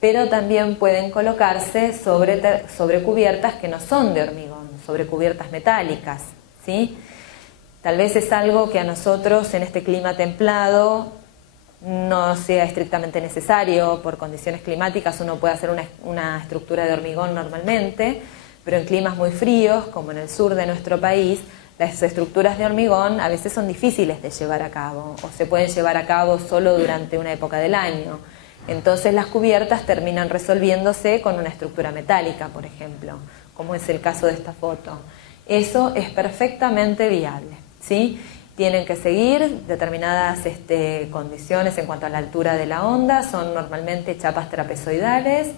pero también pueden colocarse sobre cubiertas que no son de hormigón, sobre cubiertas metálicas, ¿sí? Tal vez es algo que a nosotros en este clima templado no sea estrictamente necesario. Por condiciones climáticas uno puede hacer una estructura de hormigón normalmente, pero en climas muy fríos, como en el sur de nuestro país, las estructuras de hormigón a veces son difíciles de llevar a cabo, o se pueden llevar a cabo solo durante una época del año. Entonces las cubiertas terminan resolviéndose con una estructura metálica, por ejemplo, como es el caso de esta foto. Eso es perfectamente viable, ¿sí? Tienen que seguir determinadas condiciones en cuanto a la altura de la onda, son normalmente chapas trapezoidales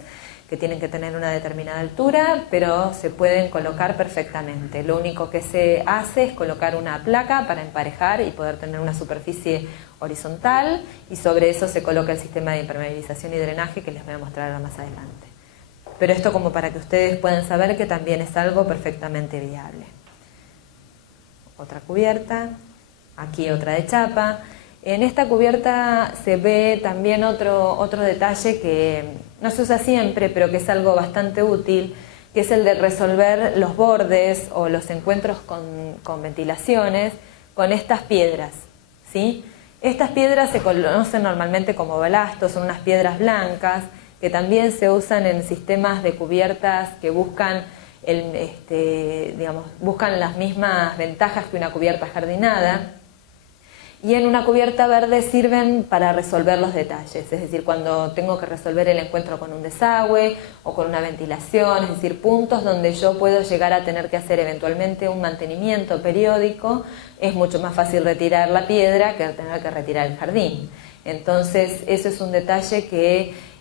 que tienen que tener una determinada altura, pero se pueden colocar perfectamente. Lo único que se hace es colocar una placa para emparejar y poder tener una superficie horizontal, y sobre eso se coloca el sistema de impermeabilización y drenaje que les voy a mostrar ahora más adelante. Pero esto como para que ustedes puedan saber que también es algo perfectamente viable. Otra cubierta. Aquí otra de chapa. En esta cubierta se ve también otro detalle que no se usa siempre, pero que es algo bastante útil, que es el de resolver los bordes o los encuentros con ventilaciones con estas piedras, ¿sí? Estas piedras se conocen normalmente como balastos, son unas piedras blancas que también se usan en sistemas de cubiertas que buscan buscan las mismas ventajas que una cubierta jardinada. Y en una cubierta verde sirven para resolver los detalles, es decir, cuando tengo que resolver el encuentro con un desagüe o con una ventilación, es decir, puntos donde yo puedo llegar a tener que hacer eventualmente un mantenimiento periódico, es mucho más fácil retirar la piedra que tener que retirar el jardín. Entonces, eso es un detalle que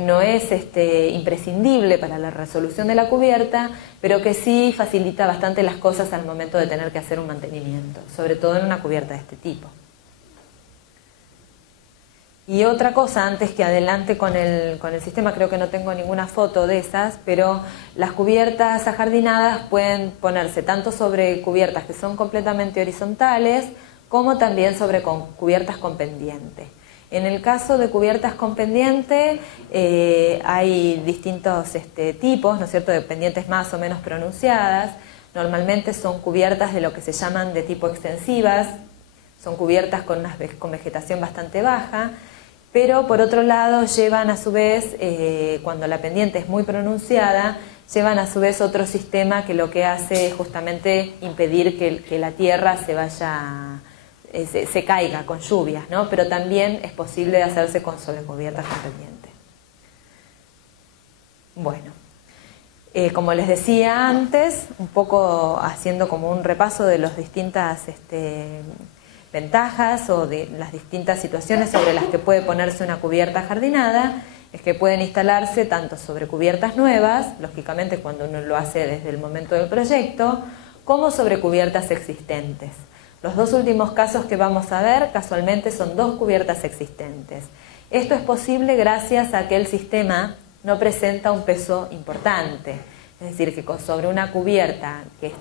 no es imprescindible para la resolución de la cubierta, pero que sí facilita bastante las cosas al momento de tener que hacer un mantenimiento, sobre todo en una cubierta de este tipo. Y otra cosa, antes que adelante con el sistema, creo que no tengo ninguna foto de esas, pero las cubiertas ajardinadas pueden ponerse tanto sobre cubiertas que son completamente horizontales, como también sobre cubiertas con pendiente. En el caso de cubiertas con pendiente hay distintos tipos, ¿no es cierto?, de pendientes más o menos pronunciadas. Normalmente son cubiertas de lo que se llaman de tipo extensivas, son cubiertas con vegetación bastante baja, pero por otro lado llevan a su vez, cuando la pendiente es muy pronunciada, llevan a su vez otro sistema que lo que hace es justamente impedir que la tierra se caiga con lluvias, ¿no? Pero también es posible hacerse con sobrecubiertas con pendiente. Bueno, como les decía antes, un poco haciendo como un repaso de las distintas ventajas o de las distintas situaciones sobre las que puede ponerse una cubierta jardinada, es que pueden instalarse tanto sobre cubiertas nuevas, lógicamente cuando uno lo hace desde el momento del proyecto, como sobre cubiertas existentes. Los dos últimos casos que vamos a ver casualmente son dos cubiertas existentes. Esto es posible gracias a que el sistema no presenta un peso importante, es decir, que sobre una cubierta que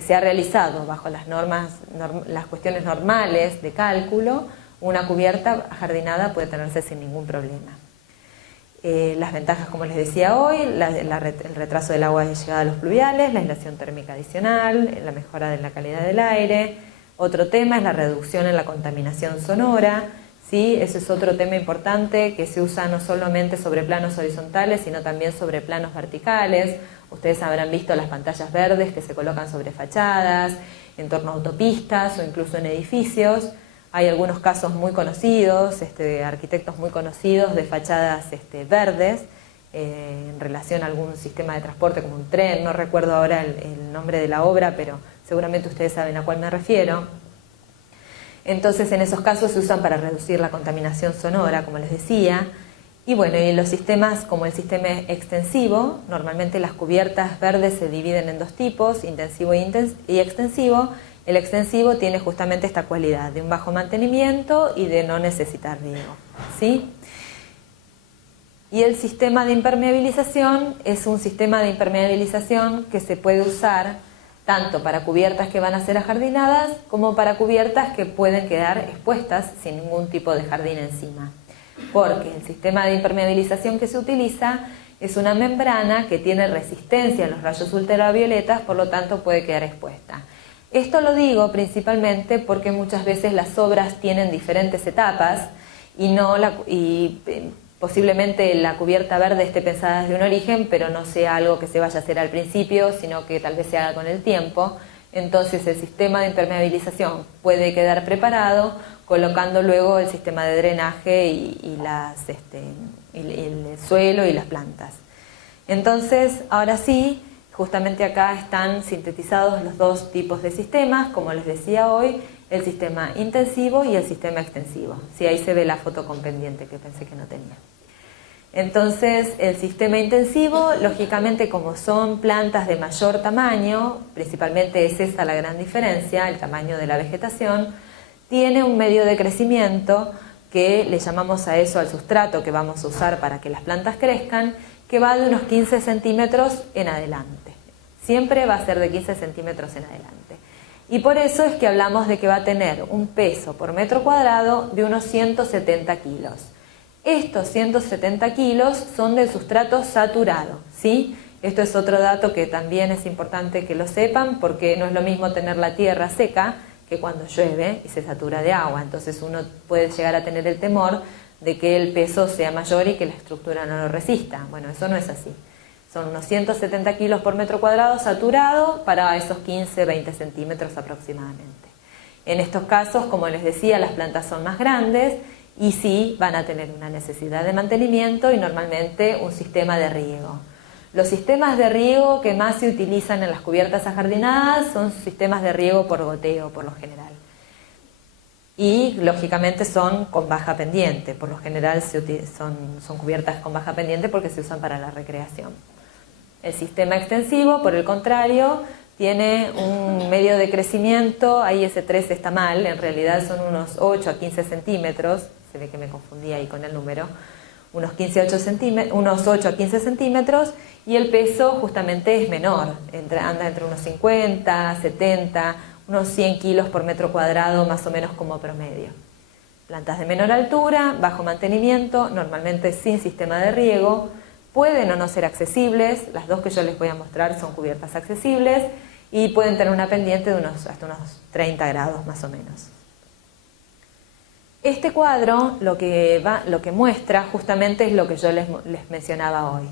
se ha realizado bajo las cuestiones normales de cálculo, una cubierta jardinada puede tenerse sin ningún problema. Las ventajas, como les decía hoy, el retraso del agua de llegada a los pluviales, la aislación térmica adicional, la mejora de la calidad del aire. Otro tema es la reducción en la contaminación sonora, ¿sí? Ese es otro tema importante que se usa no solamente sobre planos horizontales, sino también sobre planos verticales. Ustedes habrán visto las pantallas verdes que se colocan sobre fachadas, en torno a autopistas o incluso en edificios. Hay algunos casos muy conocidos, arquitectos muy conocidos de fachadas verdes en relación a algún sistema de transporte como un tren, no recuerdo ahora el nombre de la obra, pero seguramente ustedes saben a cuál me refiero. Entonces en esos casos se usan para reducir la contaminación sonora, como les decía. Y bueno, y los sistemas como el sistema extensivo, normalmente las cubiertas verdes se dividen en dos tipos, intensivo y extensivo. El extensivo tiene justamente esta cualidad de un bajo mantenimiento y de no necesitar riego, ¿sí? Y el sistema de impermeabilización es un sistema de impermeabilización que se puede usar tanto para cubiertas que van a ser ajardinadas como para cubiertas que pueden quedar expuestas sin ningún tipo de jardín encima. porque el sistema de impermeabilización que se utiliza es una membrana que tiene resistencia a los rayos ultravioletas, por lo tanto puede quedar expuesta. Esto lo digo principalmente porque muchas veces las obras tienen diferentes etapas y posiblemente la cubierta verde esté pensada desde un origen, pero no sea algo que se vaya a hacer al principio, sino que tal vez se haga con el tiempo. Entonces el sistema de impermeabilización puede quedar preparado colocando luego el sistema de drenaje y el suelo y las plantas. Entonces, ahora sí, justamente acá están sintetizados los dos tipos de sistemas, como les decía hoy, el sistema intensivo y el sistema extensivo. Sí, ahí se ve la foto con pendiente que pensé que no tenía. Entonces, el sistema intensivo, lógicamente, como son plantas de mayor tamaño, principalmente es esa la gran diferencia, el tamaño de la vegetación, tiene un medio de crecimiento que le llamamos a eso al sustrato que vamos a usar para que las plantas crezcan, que va de unos 15 centímetros en adelante. Siempre va a ser de 15 centímetros en adelante. Y por eso es que hablamos de que va a tener un peso por metro cuadrado de unos 170 kilos. Estos 170 kilos son del sustrato saturado, ¿sí? Esto es otro dato que también es importante que lo sepan, porque no es lo mismo tener la tierra seca que cuando llueve y se satura de agua. Entonces uno puede llegar a tener el temor de que el peso sea mayor y que la estructura no lo resista. Bueno, eso no es así. Son unos 170 kilos por metro cuadrado saturado para esos 15-20 centímetros aproximadamente. En estos casos, como les decía, las plantas son más grandes y sí van a tener una necesidad de mantenimiento y normalmente un sistema de riego. Los sistemas de riego que más se utilizan en las cubiertas ajardinadas son sistemas de riego por goteo, por lo general. Y lógicamente son con baja pendiente, por lo general son cubiertas con baja pendiente porque se usan para la recreación. El sistema extensivo, por el contrario, tiene un medio de crecimiento, ahí ese 3 está mal, en realidad son unos 8 a 15 centímetros, se ve que me confundí ahí con el número, unos 8 a 15 centímetros, y el peso justamente es menor, anda entre unos 50, 70, unos 100 kilos por metro cuadrado más o menos como promedio. Plantas de menor altura, bajo mantenimiento, normalmente sin sistema de riego, pueden o no ser accesibles, las dos que yo les voy a mostrar son cubiertas accesibles y pueden tener una pendiente de hasta unos 30 grados más o menos. Este cuadro lo que muestra justamente es lo que yo les mencionaba hoy.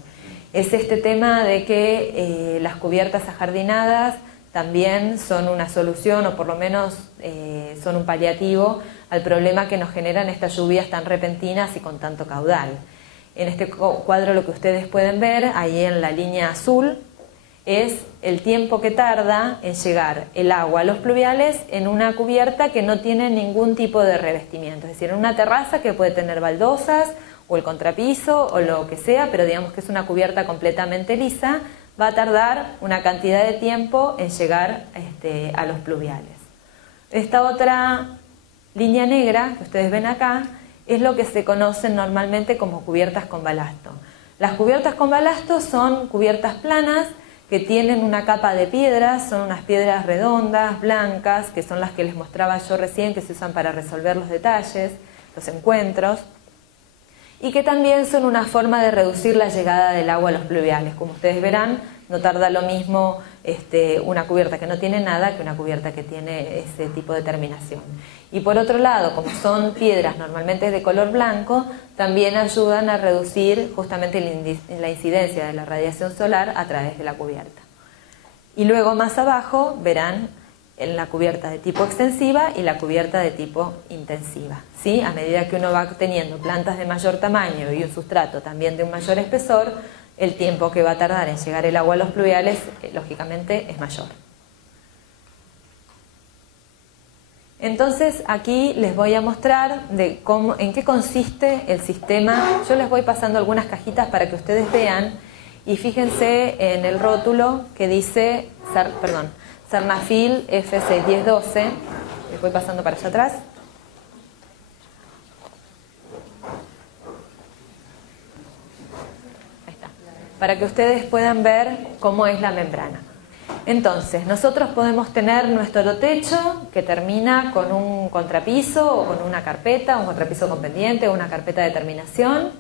Es este tema de que las cubiertas ajardinadas también son una solución o por lo menos son un paliativo al problema que nos generan estas lluvias tan repentinas y con tanto caudal. En este cuadro lo que ustedes pueden ver, ahí en la línea azul, es el tiempo que tarda en llegar el agua a los pluviales en una cubierta que no tiene ningún tipo de revestimiento. Es decir, en una terraza que puede tener baldosas o el contrapiso o lo que sea, pero digamos que es una cubierta completamente lisa, va a tardar una cantidad de tiempo en llegar a los pluviales. Esta otra línea negra que ustedes ven acá es lo que se conocen normalmente como cubiertas con balasto. Las cubiertas con balasto son cubiertas planas que tienen una capa de piedras, son unas piedras redondas, blancas, que son las que les mostraba yo recién, que se usan para resolver los detalles, los encuentros, y que también son una forma de reducir la llegada del agua a los pluviales. Como ustedes verán, no tarda lo mismo una cubierta que no tiene nada que una cubierta que tiene ese tipo de terminación. Y por otro lado, como son piedras normalmente de color blanco, también ayudan a reducir justamente la incidencia de la radiación solar a través de la cubierta. Y luego más abajo verán en la cubierta de tipo extensiva y la cubierta de tipo intensiva, ¿sí? A medida que uno va teniendo plantas de mayor tamaño y un sustrato también de un mayor espesor, el tiempo que va a tardar en llegar el agua a los pluviales, lógicamente, es mayor. Entonces aquí les voy a mostrar en qué consiste el sistema. Yo les voy pasando algunas cajitas para que ustedes vean y fíjense en el rótulo que dice Sarnafil F61012. Les voy pasando para allá atrás. Ahí está. Para que ustedes puedan ver cómo es la membrana. Entonces, nosotros podemos tener nuestro techo que termina con un contrapiso o con una carpeta, un contrapiso con pendiente o una carpeta de terminación,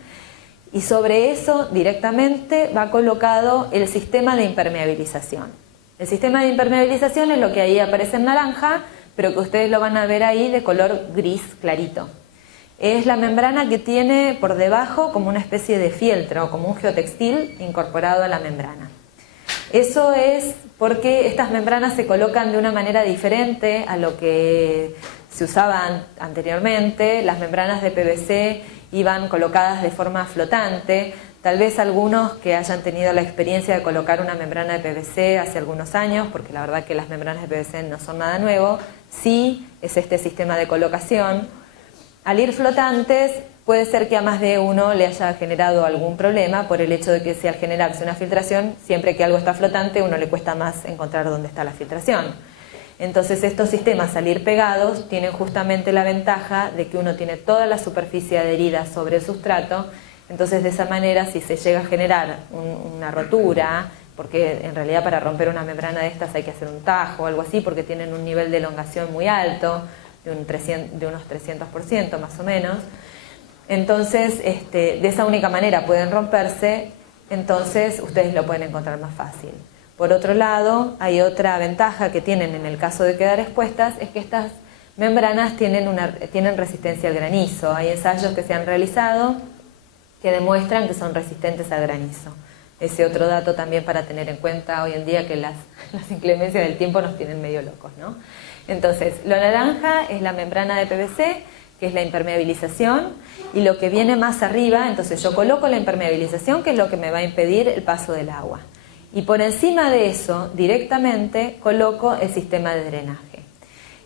y sobre eso directamente va colocado el sistema de impermeabilización. El sistema de impermeabilización es lo que ahí aparece en naranja, pero que ustedes lo van a ver ahí de color gris clarito. Es la membrana que tiene por debajo como una especie de fieltro, como un geotextil incorporado a la membrana. Eso es porque estas membranas se colocan de una manera diferente a lo que se usaban anteriormente. Las membranas de PVC iban colocadas de forma flotante. Tal vez algunos que hayan tenido la experiencia de colocar una membrana de PVC hace algunos años, porque la verdad que las membranas de PVC no son nada nuevo, sí es este sistema de colocación. Al ir flotantes, puede ser que a más de uno le haya generado algún problema por el hecho de que si al generarse una filtración, siempre que algo está flotante, a uno le cuesta más encontrar dónde está la filtración. Entonces estos sistemas al ir pegados tienen justamente la ventaja de que uno tiene toda la superficie adherida sobre el sustrato. Entonces de esa manera, si se llega a generar una rotura, porque en realidad para romper una membrana de estas hay que hacer un tajo o algo así, porque tienen un nivel de elongación muy alto, de unos 300% más o menos. Entonces, de esa única manera pueden romperse, entonces ustedes lo pueden encontrar más fácil. Por otro lado, hay otra ventaja que tienen en el caso de quedar expuestas, es que estas membranas tienen resistencia al granizo. Hay ensayos que se han realizado que demuestran que son resistentes al granizo. Ese otro dato también para tener en cuenta hoy en día, que las inclemencias del tiempo nos tienen medio locos, ¿no? Entonces, lo naranja es la membrana de PVC, que es la impermeabilización, y lo que viene más arriba, entonces yo coloco la impermeabilización, que es lo que me va a impedir el paso del agua. Y por encima de eso, directamente, coloco el sistema de drenaje.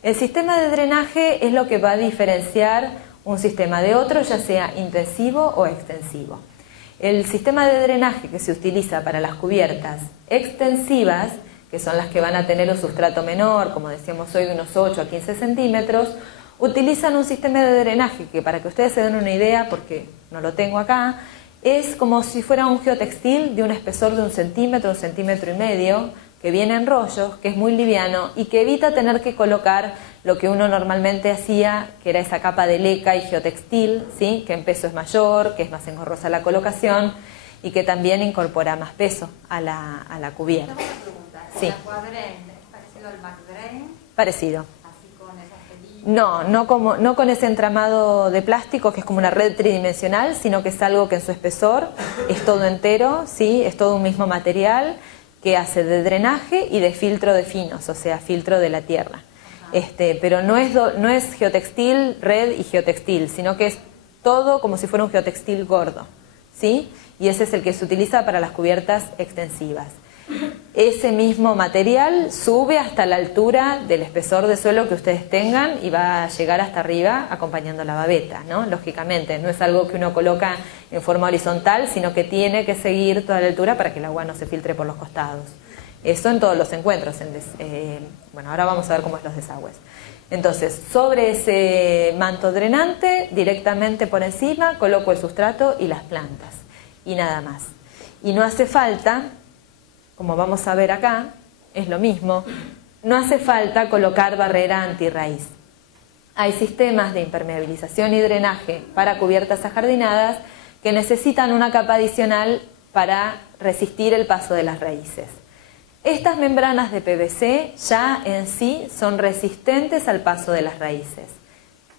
El sistema de drenaje es lo que va a diferenciar un sistema de otro, ya sea intensivo o extensivo. El sistema de drenaje que se utiliza para las cubiertas extensivas, que son las que van a tener un sustrato menor, como decíamos hoy, de unos 8 a 15 centímetros, utilizan un sistema de drenaje que, para que ustedes se den una idea, porque no lo tengo acá, es como si fuera un geotextil de un espesor de 1 centímetro, 1,5 centímetros, que viene en rollos, que es muy liviano y que evita tener que colocar lo que uno normalmente hacía, que era esa capa de leca y geotextil, ¿sí? Que en peso es mayor, que es más engorrosa la colocación y que también incorpora más peso a la cubierta. Tengo una pregunta. Sí. ¿El Aquadren es parecido al MacDren? Parecido. Así con esas telitas. No con ese entramado de plástico que es como una red tridimensional, sino que es algo que en su espesor es todo entero, ¿sí? Es todo un mismo material que hace de drenaje y de filtro de finos, o sea, filtro de la tierra. Pero no es geotextil, red y geotextil, sino que es todo como si fuera un geotextil gordo, ¿sí? Y ese es el que se utiliza para las cubiertas extensivas. Ese mismo material sube hasta la altura del espesor de suelo que ustedes tengan y va a llegar hasta arriba acompañando la babeta, ¿no? Lógicamente, no es algo que uno coloca en forma horizontal, sino que tiene que seguir toda la altura para que el agua no se filtre por los costados. Eso en todos los encuentros. Bueno, ahora vamos a ver cómo es los desagües. Entonces, sobre ese manto drenante, directamente por encima, coloco el sustrato y las plantas. Y nada más. Y no hace falta, como vamos a ver acá, es lo mismo, no hace falta colocar barrera antirraíz. Hay sistemas de impermeabilización y drenaje para cubiertas ajardinadas que necesitan una capa adicional para resistir el paso de las raíces. Estas membranas de PVC ya en sí son resistentes al paso de las raíces,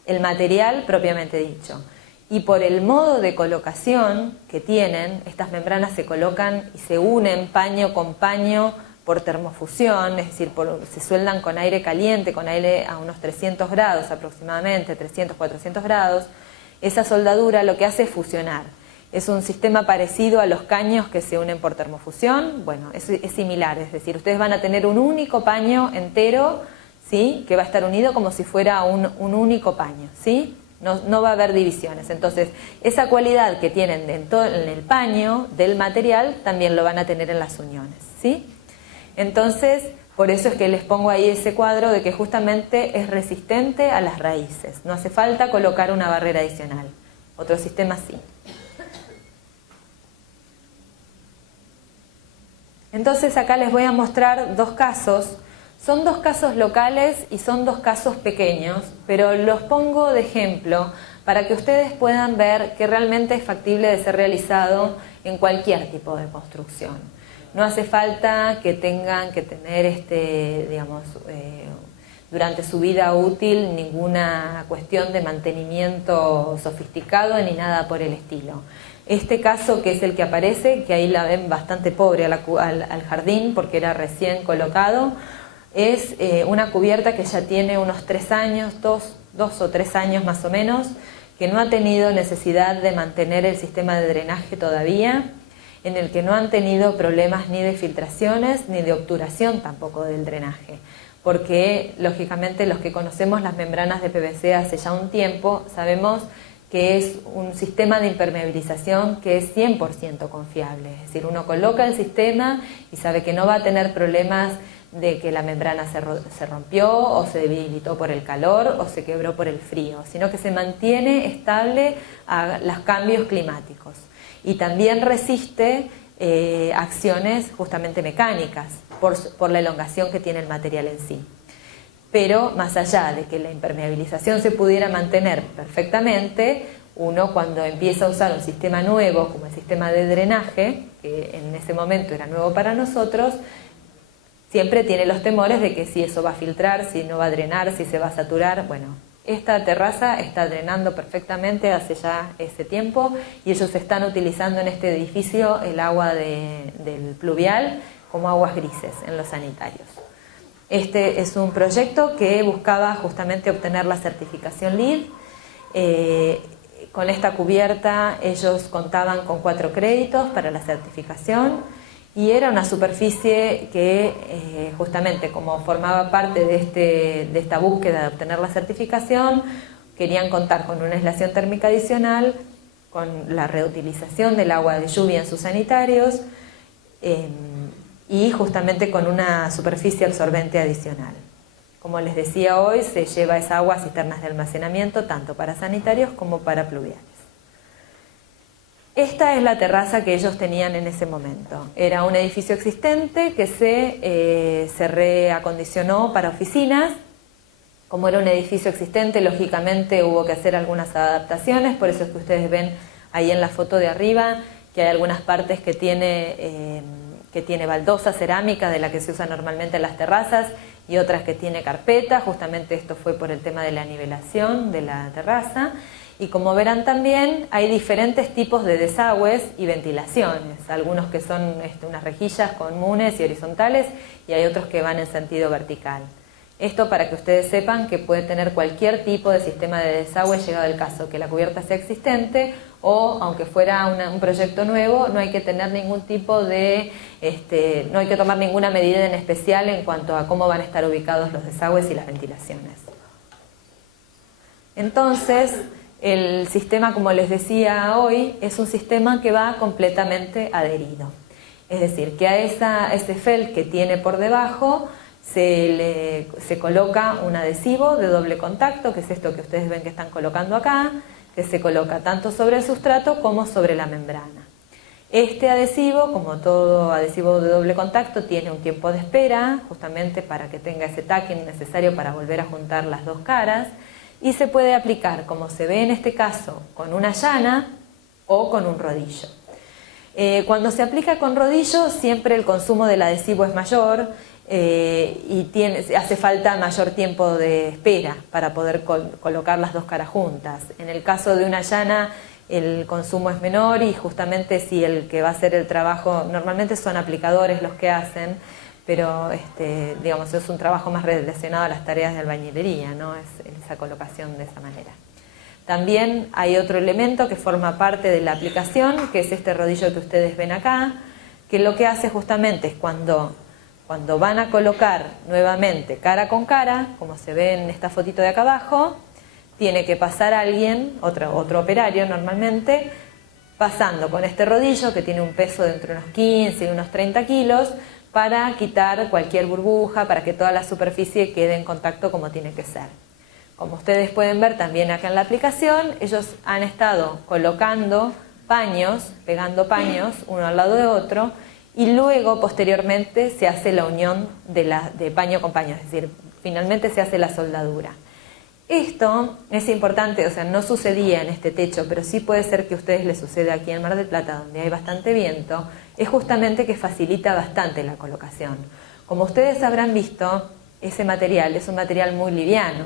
el material propiamente dicho. Y por el modo de colocación que tienen, estas membranas se colocan y se unen paño con paño por termofusión, es decir, se sueldan con aire caliente, con aire a unos 300 grados aproximadamente, 300, 400 grados. Esa soldadura lo que hace es fusionar. Es un sistema parecido a los caños que se unen por termofusión. Bueno, es similar, es decir, ustedes van a tener un único paño entero, ¿sí? Que va a estar unido como si fuera un único paño, ¿sí? No va a haber divisiones. Entonces, esa cualidad que tienen en el paño del material también lo van a tener en las uniones, ¿sí? Entonces, por eso es que les pongo ahí ese cuadro de que justamente es resistente a las raíces. No hace falta colocar una barrera adicional. Otro sistema sí. Entonces acá les voy a mostrar dos casos. Son dos casos locales y son dos casos pequeños, pero los pongo de ejemplo para que ustedes puedan ver que realmente es factible de ser realizado en cualquier tipo de construcción. No hace falta que tengan que tener durante su vida útil ninguna cuestión de mantenimiento sofisticado ni nada por el estilo. Este caso, que es el que aparece, que ahí la ven bastante pobre al jardín porque era recién colocado, es una cubierta que ya tiene unos 3 años, dos o 3 años más o menos, que no ha tenido necesidad de mantener el sistema de drenaje todavía, en el que no han tenido problemas ni de filtraciones ni de obturación tampoco del drenaje, porque lógicamente los que conocemos las membranas de PVC hace ya un tiempo sabemos que es un sistema de impermeabilización que es 100% confiable, es decir, uno coloca el sistema y sabe que no va a tener problemas de que la membrana se rompió o se debilitó por el calor o se quebró por el frío, sino que se mantiene estable a los cambios climáticos. Y también resiste acciones justamente mecánicas por la elongación que tiene el material en sí. Pero más allá de que la impermeabilización se pudiera mantener perfectamente, uno cuando empieza a usar un sistema nuevo como el sistema de drenaje, que en ese momento era nuevo para nosotros, siempre tiene los temores de que si eso va a filtrar, si no va a drenar, si se va a saturar. Bueno, esta terraza está drenando perfectamente hace ya ese tiempo y ellos están utilizando en este edificio el agua del pluvial como aguas grises en los sanitarios. Este es un proyecto que buscaba justamente obtener la certificación LEED. Con esta cubierta ellos contaban con 4 créditos para la certificación y era una superficie que justamente como formaba parte de esta búsqueda de obtener la certificación, querían contar con una aislación térmica adicional, con la reutilización del agua de lluvia en sus sanitarios, y justamente con una superficie absorbente adicional. Como les decía hoy, se lleva esa agua a cisternas de almacenamiento tanto para sanitarios como para pluviales. Esta es la terraza que ellos tenían en ese momento. Era un edificio existente que se reacondicionó para oficinas. Como era un edificio existente, lógicamente hubo que hacer algunas adaptaciones, por eso es que ustedes ven ahí en la foto de arriba que hay algunas partes que tiene baldosa cerámica de la que se usa normalmente en las terrazas y otras que tiene carpeta. Justamente esto fue por el tema de la nivelación de la terraza. Y como verán también hay diferentes tipos de desagües y ventilaciones, algunos que son unas rejillas comunes y horizontales y hay otros que van en sentido vertical. Esto para que ustedes sepan que puede tener cualquier tipo de sistema de desagüe llegado el caso que la cubierta sea existente o aunque fuera un proyecto nuevo, no hay que tener ningún tipo de, no hay que tomar ninguna medida en especial en cuanto a cómo van a estar ubicados los desagües y las ventilaciones. Entonces, el sistema, como les decía hoy, es un sistema que va completamente adherido. Es decir, que a ese felt que tiene por debajo se coloca un adhesivo de doble contacto, que es esto que ustedes ven que están colocando acá, que se coloca tanto sobre el sustrato como sobre la membrana. Este adhesivo, como todo adhesivo de doble contacto, tiene un tiempo de espera, justamente para que tenga ese tacking necesario para volver a juntar las dos caras, y se puede aplicar, como se ve en este caso, con una llana o con un rodillo. Cuando se aplica con rodillo, siempre el consumo del adhesivo es mayor y hace falta mayor tiempo de espera para poder colocar las dos caras juntas. En el caso de una llana, el consumo es menor y justamente si el que va a hacer el trabajo, normalmente son aplicadores los que hacen, pero digamos es un trabajo más relacionado a las tareas de albañilería, ¿no? Es esa colocación de esa manera. También hay otro elemento que forma parte de la aplicación, que es este rodillo que ustedes ven acá, que lo que hace justamente es cuando van a colocar nuevamente cara con cara, como se ve en esta fotito de acá abajo, tiene que pasar alguien, otro operario normalmente, pasando con este rodillo que tiene un peso de entre unos 15 y unos 30 kilos, para quitar cualquier burbuja, para que toda la superficie quede en contacto como tiene que ser. Como ustedes pueden ver también acá en la aplicación, ellos han estado colocando paños, pegando paños uno al lado de otro, y luego posteriormente se hace la unión de paño con paño, es decir, finalmente se hace la soldadura. Esto es importante, o sea, no sucedía en este techo, pero sí puede ser que a ustedes les suceda aquí en Mar del Plata, donde hay bastante viento, es justamente que facilita bastante la colocación. Como ustedes habrán visto, ese material es un material muy liviano,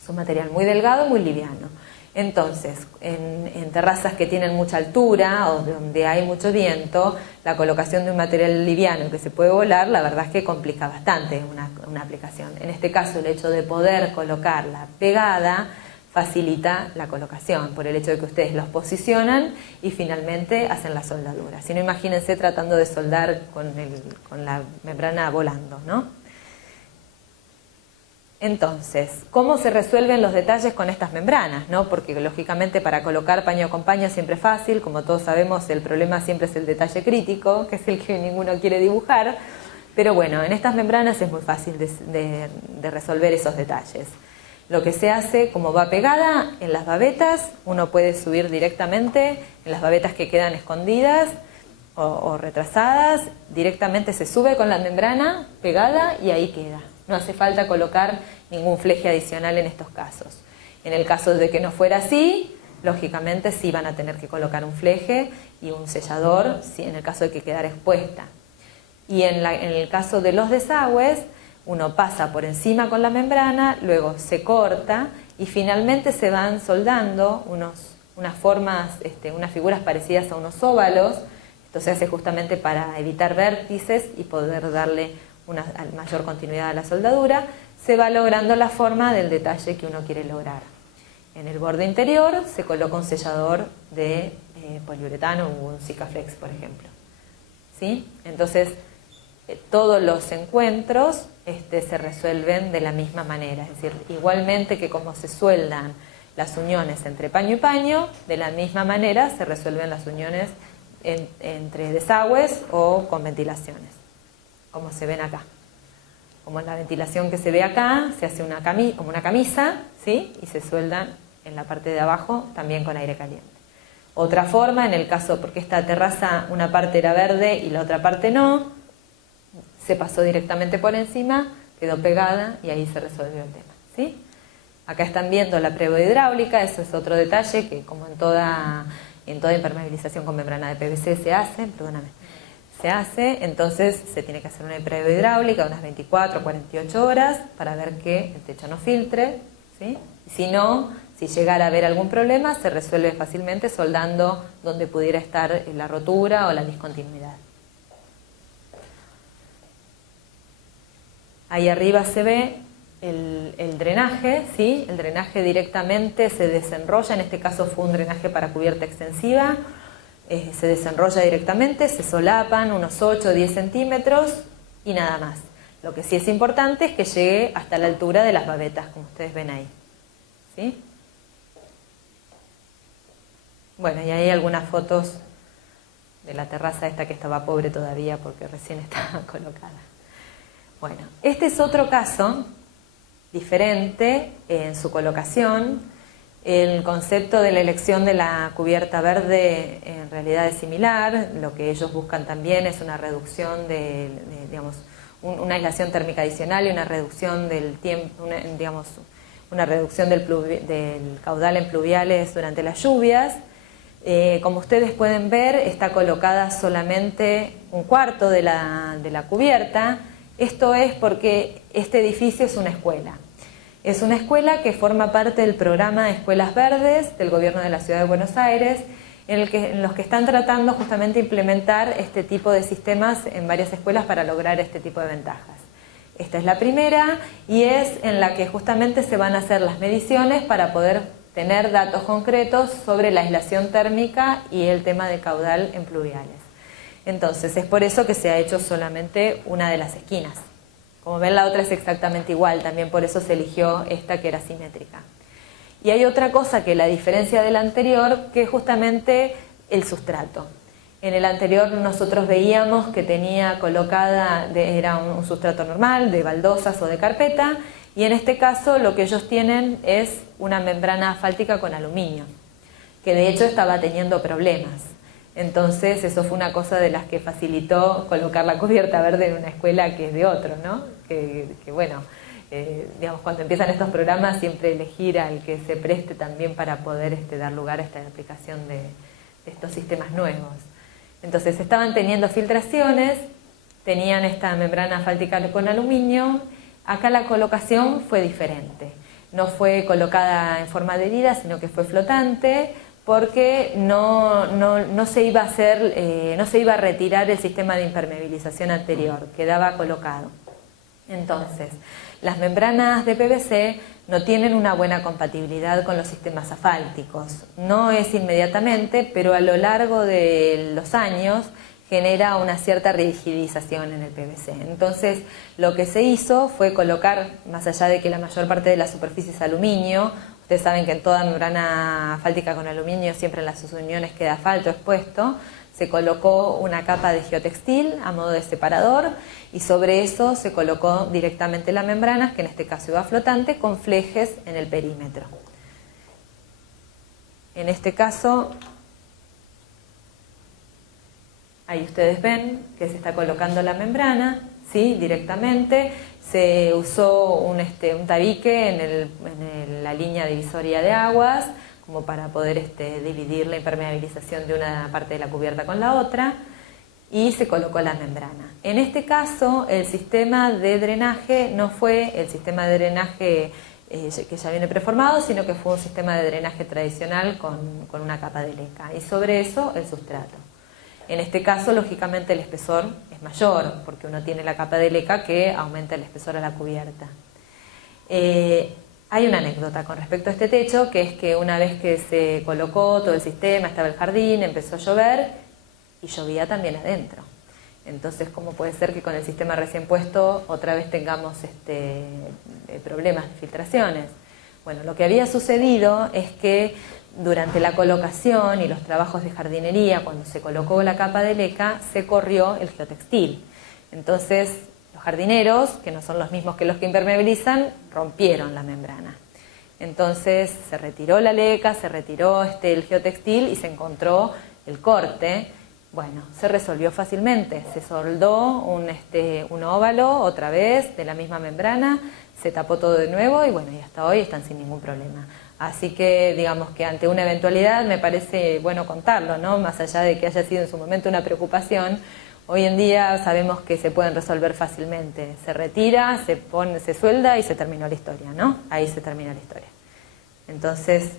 es un material muy delgado, muy liviano. Entonces, en terrazas que tienen mucha altura o donde hay mucho viento, la colocación de un material liviano que se puede volar, la verdad es que complica bastante una aplicación. En este caso, el hecho de poder colocarla pegada facilita la colocación, por el hecho de que ustedes los posicionan y finalmente hacen la soldadura. Si no, imagínense tratando de soldar con la membrana volando, ¿no? Entonces, ¿cómo se resuelven los detalles con estas membranas, ¿no? Porque lógicamente para colocar paño con paño siempre es fácil, como todos sabemos el problema siempre es el detalle crítico, que es el que ninguno quiere dibujar, pero bueno, en estas membranas es muy fácil de resolver esos detalles. Lo que se hace, como va pegada en las babetas, uno puede subir directamente en las babetas que quedan escondidas o retrasadas, directamente se sube con la membrana pegada y ahí queda. No hace falta colocar ningún fleje adicional en estos casos. En el caso de que no fuera así, lógicamente sí van a tener que colocar un fleje y un sellador, sí, en el caso de que quedara expuesta. Y en el caso de los desagües, uno pasa por encima con la membrana, luego se corta y finalmente se van soldando unas formas, unas figuras parecidas a unos óvalos. Esto se hace justamente para evitar vértices y poder darle una mayor continuidad a la soldadura. Se va logrando la forma del detalle que uno quiere lograr. En el borde interior se coloca un sellador de poliuretano o un Sikaflex, por ejemplo. ¿Sí? Entonces, todos los encuentros se resuelven de la misma manera. Es decir, igualmente que como se sueldan las uniones entre paño y paño, de la misma manera se resuelven las uniones entre desagües o con ventilaciones, como se ven acá. Como la ventilación que se ve acá, se hace como una camisa, ¿sí? Y se sueldan en la parte de abajo también con aire caliente. Otra forma, en el caso, porque esta terraza una parte era verde y la otra parte no, se pasó directamente por encima, quedó pegada y ahí se resolvió el tema, ¿sí? Acá están viendo la prueba hidráulica, eso es otro detalle que como en toda impermeabilización con membrana de PVC se hace, entonces se tiene que hacer una prueba hidráulica de unas 24 o 48 horas para ver que el techo no filtre, ¿sí? Si no, si llegara a haber algún problema, se resuelve fácilmente soldando donde pudiera estar la rotura o la discontinuidad. Ahí arriba se ve el drenaje, ¿sí? El drenaje directamente se desenrolla, en este caso fue un drenaje para cubierta extensiva, se desenrolla directamente, se solapan unos 8 o 10 centímetros y nada más. Lo que sí es importante es que llegue hasta la altura de las babetas, como ustedes ven ahí, ¿sí? Bueno, y hay algunas fotos de la terraza esta que estaba pobre todavía porque recién estaba colocada. Bueno, este es otro caso diferente en su colocación. El concepto de la elección de la cubierta verde en realidad es similar. Lo que ellos buscan también es una reducción una aislación térmica adicional y una reducción del tiempo, una reducción del caudal en pluviales durante las lluvias. Como ustedes pueden ver, está colocada solamente un cuarto de la cubierta. Esto es porque este edificio es una escuela. Es una escuela que forma parte del programa de Escuelas Verdes del Gobierno de la Ciudad de Buenos Aires, en los que están tratando justamente de implementar este tipo de sistemas en varias escuelas para lograr este tipo de ventajas. Esta es la primera y es en la que justamente se van a hacer las mediciones para poder tener datos concretos sobre la aislación térmica y el tema de caudal en pluviales. Entonces, es por eso que se ha hecho solamente una de las esquinas. Como ven, la otra es exactamente igual, también por eso se eligió esta que era simétrica. Y hay otra cosa que la diferencia de la anterior, que es justamente el sustrato. En el anterior nosotros veíamos que tenía colocada, era un sustrato normal, de baldosas o de carpeta, y en este caso lo que ellos tienen es una membrana asfáltica con aluminio, que de hecho estaba teniendo problemas. Entonces eso fue una cosa de las que facilitó colocar la cubierta verde en una escuela que es de otro, ¿no? Que bueno, digamos, cuando empiezan estos programas siempre elegir al que se preste también para poder dar lugar a esta aplicación de estos sistemas nuevos. Entonces estaban teniendo filtraciones, tenían esta membrana asfáltica con aluminio. Acá la colocación fue diferente, no fue colocada en forma de herida, sino que fue flotante, porque no se iba a hacer, no se iba a retirar el sistema de impermeabilización anterior, quedaba colocado. Entonces, las membranas de PVC no tienen una buena compatibilidad con los sistemas asfálticos. No es inmediatamente, pero a lo largo de los años genera una cierta rigidización en el PVC. Entonces, lo que se hizo fue colocar, más allá de que la mayor parte de la superficie es aluminio, ustedes saben que en toda membrana asfáltica con aluminio siempre en las uniones queda asfalto expuesto, se colocó una capa de geotextil a modo de separador y sobre eso se colocó directamente la membrana, que en este caso iba flotante, con flejes en el perímetro. En este caso, ahí ustedes ven que se está colocando la membrana, ¿sí? Directamente. Se usó un tabique en la línea divisoria de aguas, como para poder dividir la impermeabilización de una parte de la cubierta con la otra, y se colocó la membrana. En este caso, el sistema de drenaje no fue el sistema de drenaje que ya viene preformado, sino que fue un sistema de drenaje tradicional con una capa de leca, y sobre eso el sustrato. En este caso, lógicamente, el espesor es mayor, porque uno tiene la capa de leca que aumenta el espesor a la cubierta. Hay una anécdota con respecto a este techo, que es que una vez que se colocó todo el sistema, estaba el jardín, empezó a llover y llovía también adentro. Entonces, ¿cómo puede ser que con el sistema recién puesto otra vez tengamos problemas de filtraciones? Bueno, lo que había sucedido es que durante la colocación y los trabajos de jardinería, cuando se colocó la capa de leca, se corrió el geotextil. Entonces, los jardineros, que no son los mismos que los que impermeabilizan, rompieron la membrana. Entonces se retiró la leca, se retiró el geotextil y se encontró el corte. Bueno, se resolvió fácilmente. Se soldó un óvalo otra vez de la misma membrana, se tapó todo de nuevo y bueno, y hasta hoy están sin ningún problema. Así que digamos que ante una eventualidad me parece bueno contarlo, ¿no? Más allá de que haya sido en su momento una preocupación, hoy en día sabemos que se pueden resolver fácilmente. Se retira, se suelda y se terminó la historia, ¿no? Ahí se termina la historia. Entonces,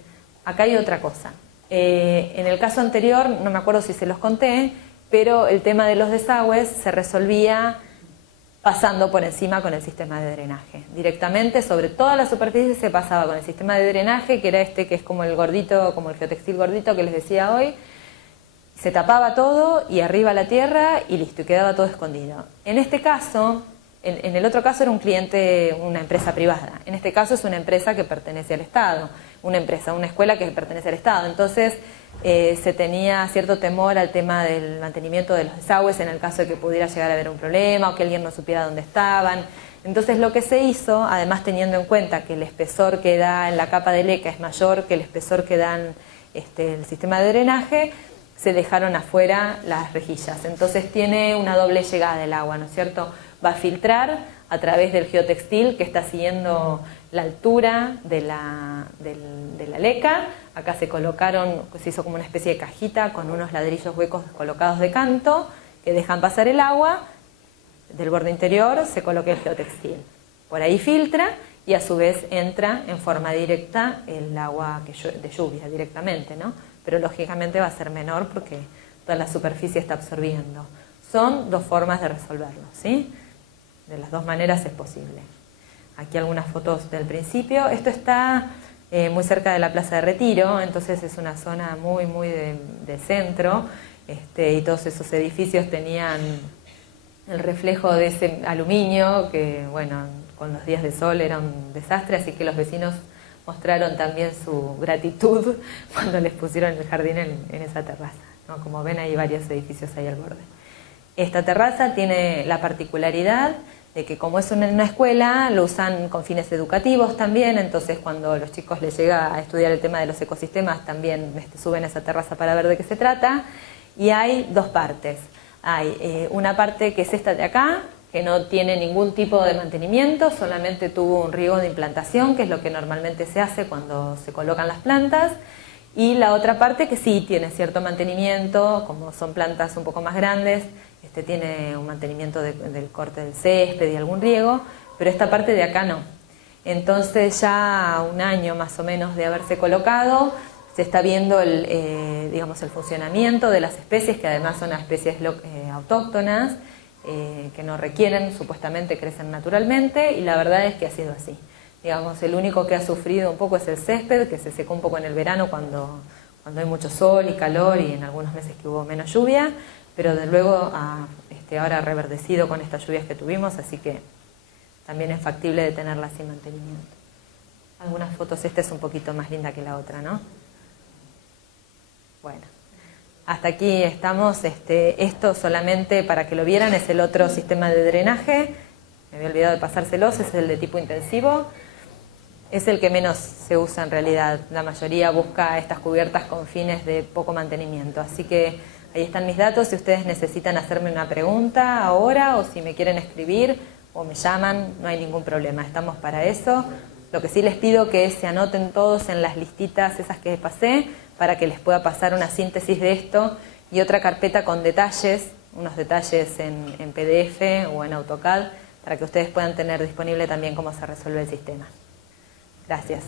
acá hay otra cosa. En el caso anterior, no me acuerdo si se los conté, pero el tema de los desagües se resolvía pasando por encima con el sistema de drenaje. Directamente sobre toda la superficie se pasaba con el sistema de drenaje, que era que es como el gordito, como el geotextil gordito que les decía hoy. Se tapaba todo y arriba la tierra y listo, y quedaba todo escondido. En este caso, en el otro caso era un cliente, una empresa privada. En este caso es una empresa que pertenece al Estado, una escuela que pertenece al Estado. Entonces se tenía cierto temor al tema del mantenimiento de los desagües en el caso de que pudiera llegar a haber un problema o que alguien no supiera dónde estaban. Entonces lo que se hizo, además teniendo en cuenta que el espesor que da en la capa de leca es mayor que el espesor que da en el sistema de drenaje, se dejaron afuera las rejillas. Entonces tiene una doble llegada el agua, ¿no es cierto? Va a filtrar a través del geotextil que está siguiendo la altura de la leca. Acá se hizo como una especie de cajita con unos ladrillos huecos colocados de canto que dejan pasar el agua. Del borde interior se coloca el geotextil. Por ahí filtra y a su vez entra en forma directa el agua de lluvia directamente, ¿no? Pero lógicamente va a ser menor porque toda la superficie está absorbiendo. Son dos formas de resolverlo, ¿sí? De las dos maneras es posible. Aquí algunas fotos del principio. Esto está muy cerca de la Plaza de Retiro, entonces es una zona muy de centro, y todos esos edificios tenían el reflejo de ese aluminio que, bueno, con los días de sol era un desastre, así que los vecinos mostraron también su gratitud cuando les pusieron el jardín en esa terraza, ¿no? Como ven, hay varios edificios ahí al borde. Esta terraza tiene la particularidad de que como es una escuela, lo usan con fines educativos también, entonces cuando a los chicos les llega a estudiar el tema de los ecosistemas también suben a esa terraza para ver de qué se trata, y hay dos partes. Hay una parte que es esta de acá, que no tiene ningún tipo de mantenimiento, solamente tuvo un riego de implantación, que es lo que normalmente se hace cuando se colocan las plantas, y la otra parte que sí tiene cierto mantenimiento, como son plantas un poco más grandes, tiene un mantenimiento del corte del césped y algún riego, pero esta parte de acá no. Entonces ya un año más o menos de haberse colocado, se está viendo digamos, el funcionamiento de las especies, que además son especies autóctonas, que no requieren, supuestamente crecen naturalmente, y la verdad es que ha sido así. Digamos, el único que ha sufrido un poco es el césped, que se secó un poco en el verano cuando hay mucho sol y calor y en algunos meses que hubo menos lluvia, pero de luego ahora ha reverdecido con estas lluvias que tuvimos, así que también es factible de tenerla sin mantenimiento. Algunas fotos, esta es un poquito más linda que la otra, ¿no? Bueno, hasta aquí estamos. Esto solamente para que lo vieran es el otro sistema de drenaje. Me había olvidado de pasárselos, es el de tipo intensivo. Es el que menos se usa en realidad. La mayoría busca estas cubiertas con fines de poco mantenimiento. Así que ahí están mis datos. Si ustedes necesitan hacerme una pregunta ahora o si me quieren escribir o me llaman, no hay ningún problema. Estamos para eso. Lo que sí les pido que se anoten todos en las listitas esas que pasé para que les pueda pasar una síntesis de esto y otra carpeta con detalles, unos detalles en PDF o en AutoCAD para que ustedes puedan tener disponible también cómo se resuelve el sistema. Gracias.